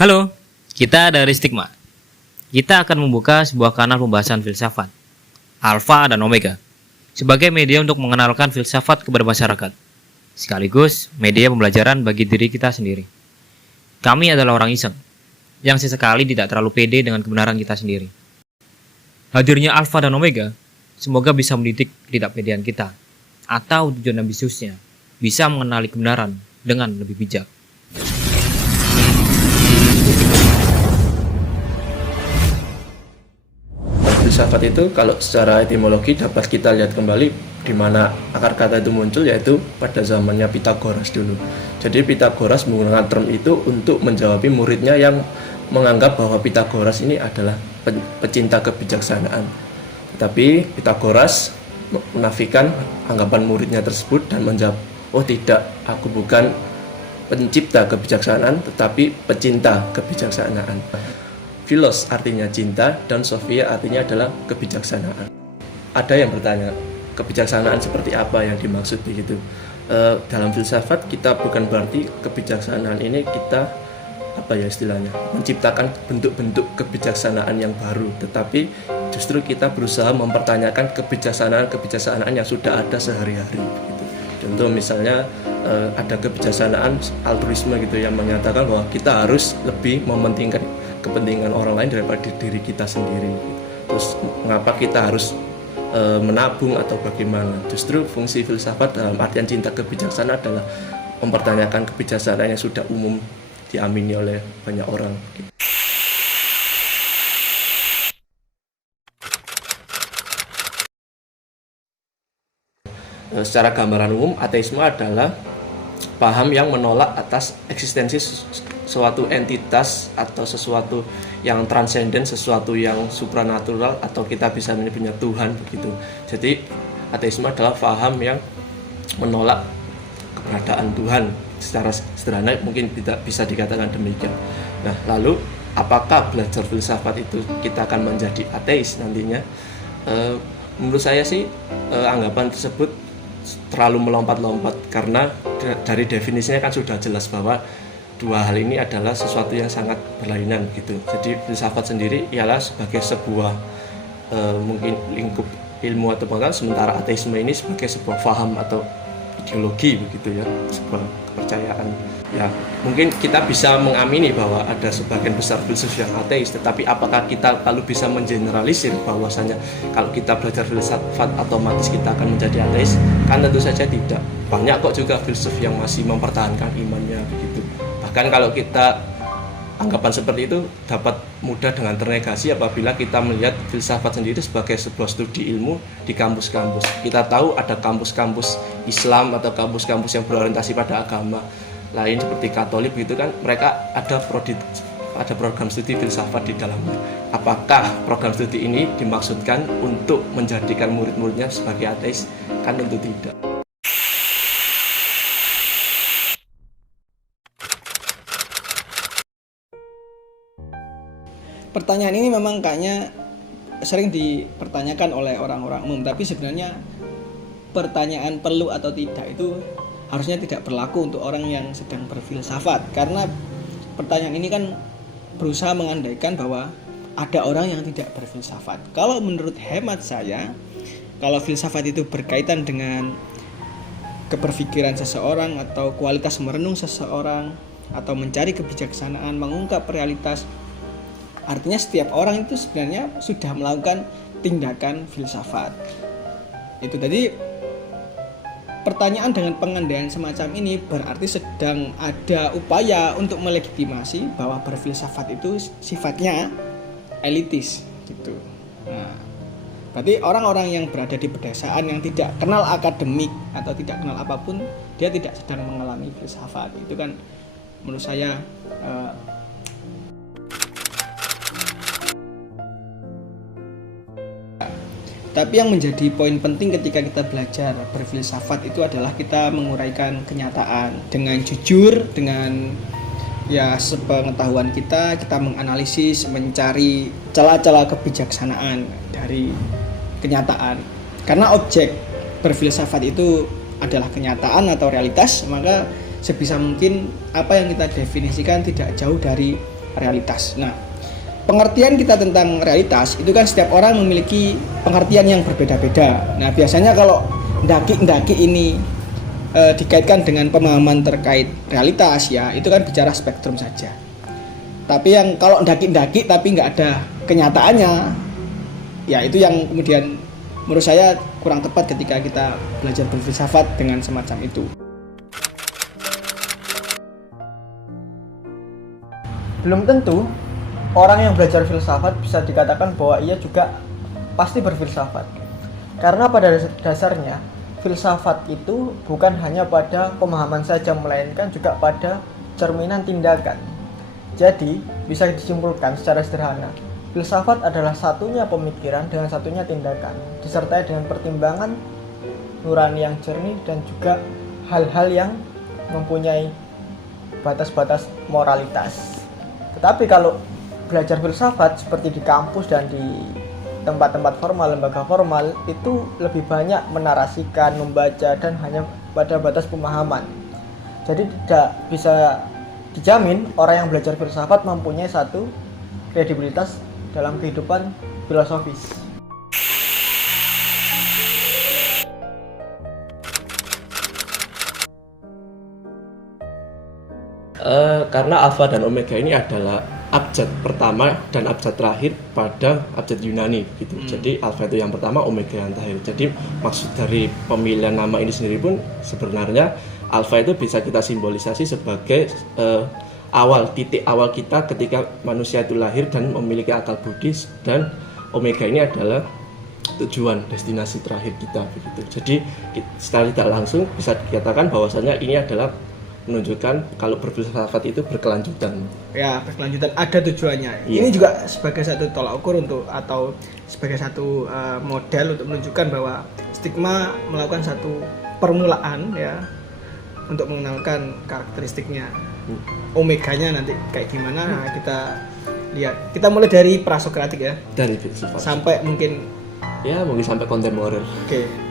Halo, kita dari Stigma. Kita akan membuka sebuah kanal pembahasan filsafat, Alfa dan Omega, sebagai media untuk mengenalkan filsafat kepada masyarakat, sekaligus media pembelajaran bagi diri kita sendiri. Kami adalah orang iseng, yang sesekali tidak terlalu pede dengan kebenaran kita sendiri. Hadirnya Alfa dan Omega, semoga bisa mendidik ketidakpedean kita, atau tujuan ambisiusnya, bisa mengenali kebenaran dengan lebih bijak. Filsafat itu kalau secara etimologi dapat kita lihat kembali di mana akar kata itu muncul, yaitu pada zamannya Pythagoras dulu. Jadi Pythagoras menggunakan term itu untuk menjawabi muridnya yang menganggap bahwa Pythagoras ini adalah pecinta kebijaksanaan. Tetapi Pythagoras menafikan anggapan muridnya tersebut dan menjawab, "Oh tidak, aku bukan pencipta kebijaksanaan tetapi pecinta kebijaksanaan." Philos artinya cinta dan Sophia artinya adalah kebijaksanaan. Ada yang bertanya, kebijaksanaan seperti apa yang dimaksud begitu? Dalam filsafat kita bukan berarti kebijaksanaan ini kita istilahnya menciptakan bentuk-bentuk kebijaksanaan yang baru, tetapi justru kita berusaha mempertanyakan kebijaksanaan yang sudah ada sehari-hari. Gitu. Contoh misalnya ada kebijaksanaan altruisme gitu yang menyatakan bahwa kita harus lebih mementingkan kepentingan orang lain daripada diri kita sendiri. Terus mengapa kita harus menabung atau bagaimana? Justru fungsi filsafat dalam artian cinta kebijaksanaan adalah mempertanyakan kebijaksanaan yang sudah umum diamini oleh banyak orang. Secara gambaran umum, ateisme adalah paham yang menolak atas eksistensi suatu entitas atau sesuatu yang transenden, sesuatu yang supranatural, atau kita bisa menyebutnya Tuhan begitu. Jadi ateisme adalah paham yang menolak keberadaan Tuhan. Secara sederhana mungkin tidak bisa dikatakan demikian. Nah, lalu apakah belajar filsafat itu kita akan menjadi ateis nantinya? Menurut saya sih anggapan tersebut terlalu melompat-lompat, karena dari definisinya kan sudah jelas bahwa dua hal ini adalah sesuatu yang sangat berlainan gitu. Jadi filsafat sendiri ialah sebagai sebuah mungkin lingkup ilmu atau pengetahuan, sementara ateisme ini sebagai sebuah paham atau ideologi begitu ya, sebuah kepercayaan. Ya, mungkin kita bisa mengamini bahwa ada sebagian besar filsuf yang ateis, tetapi apakah kita lalu bisa mengeneralisir bahwasanya kalau kita belajar filsafat otomatis kita akan menjadi ateis? Kan tentu saja tidak. Banyak kok juga filsuf yang masih mempertahankan imannya begitu. Bahkan kalau kita anggapan seperti itu dapat mudah dengan ternegasi apabila kita melihat filsafat sendiri sebagai sebuah studi ilmu di kampus-kampus. Kita tahu ada kampus-kampus Islam atau kampus-kampus yang berorientasi pada agama lain seperti Katolik gitu kan, mereka ada program studi filsafat di dalamnya. Apakah program studi ini dimaksudkan untuk menjadikan murid-muridnya sebagai ateis? Kan tentu tidak. Pertanyaan ini memang kayaknya sering dipertanyakan oleh orang-orang umum, tapi sebenarnya pertanyaan perlu atau tidak itu harusnya tidak berlaku untuk orang yang sedang berfilsafat, karena pertanyaan ini kan berusaha mengandaikan bahwa ada orang yang tidak berfilsafat. Kalau menurut hemat saya, kalau filsafat itu berkaitan dengan keberpikiran seseorang atau kualitas merenung seseorang atau mencari kebijaksanaan, mengungkap realitas, artinya setiap orang itu sebenarnya sudah melakukan tindakan filsafat. Itu tadi pertanyaan dengan pengandaian semacam ini berarti sedang ada upaya untuk melegitimasi bahwa berfilsafat itu sifatnya elitis gitu. Nah, berarti orang-orang yang berada di pedesaan yang tidak kenal akademik atau tidak kenal apapun, dia tidak sedang mengalami filsafat. Itu kan menurut saya tapi yang menjadi poin penting ketika kita belajar berfilsafat itu adalah kita menguraikan kenyataan dengan jujur, dengan ya sepengetahuan kita menganalisis, mencari celah-celah kebijaksanaan dari kenyataan. Karena objek berfilsafat itu adalah kenyataan atau realitas, maka sebisa mungkin apa yang kita definisikan tidak jauh dari realitas. Nah, pengertian kita tentang realitas itu kan setiap orang memiliki pengertian yang berbeda-beda. Nah, biasanya kalau ndaki-ndaki ini dikaitkan dengan pemahaman terkait realitas, ya itu kan bicara spektrum saja. Tapi yang kalau ndaki-ndaki tapi nggak ada kenyataannya, ya itu yang kemudian menurut saya kurang tepat ketika kita belajar berfilsafat dengan semacam itu. Belum tentu orang yang belajar filsafat bisa dikatakan bahwa ia juga pasti berfilsafat. Karena pada dasarnya filsafat itu bukan hanya pada pemahaman saja, melainkan juga pada cerminan tindakan. Jadi, bisa disimpulkan secara sederhana, filsafat adalah satunya pemikiran dengan satunya tindakan, disertai dengan pertimbangan nurani yang jernih dan juga hal-hal yang mempunyai batas-batas moralitas. Tetapi kalau belajar filsafat seperti di kampus dan di tempat-tempat formal, lembaga formal, itu lebih banyak menarasikan, membaca, dan hanya pada batas pemahaman. Jadi tidak bisa dijamin orang yang belajar filsafat mempunyai satu kredibilitas dalam kehidupan filosofis. Karena alfa dan omega ini adalah abjad pertama dan abjad terakhir pada abjad Yunani gitu. Jadi alfa itu yang pertama, omega yang terakhir. Jadi maksud dari pemilihan nama ini sendiri pun sebenarnya alfa itu bisa kita simbolisasi sebagai titik awal kita ketika manusia itu lahir dan memiliki akal budi, dan omega ini adalah tujuan destinasi terakhir kita begitu. Jadi secara tidak langsung bisa dikatakan bahwasanya ini adalah menunjukkan kalau berfilsafat itu berkelanjutan. Ya, berkelanjutan, ada tujuannya. Iya. Ini juga sebagai satu tolak ukur atau sebagai satu model untuk menunjukkan bahwa stigma melakukan satu permulaan ya untuk mengenalkan karakteristiknya. Omeganya nanti kayak gimana? Nah, kita lihat. Kita mulai dari prasokratik ya. Dari filsafat Sampai mungkin sampai kontemporer. oke.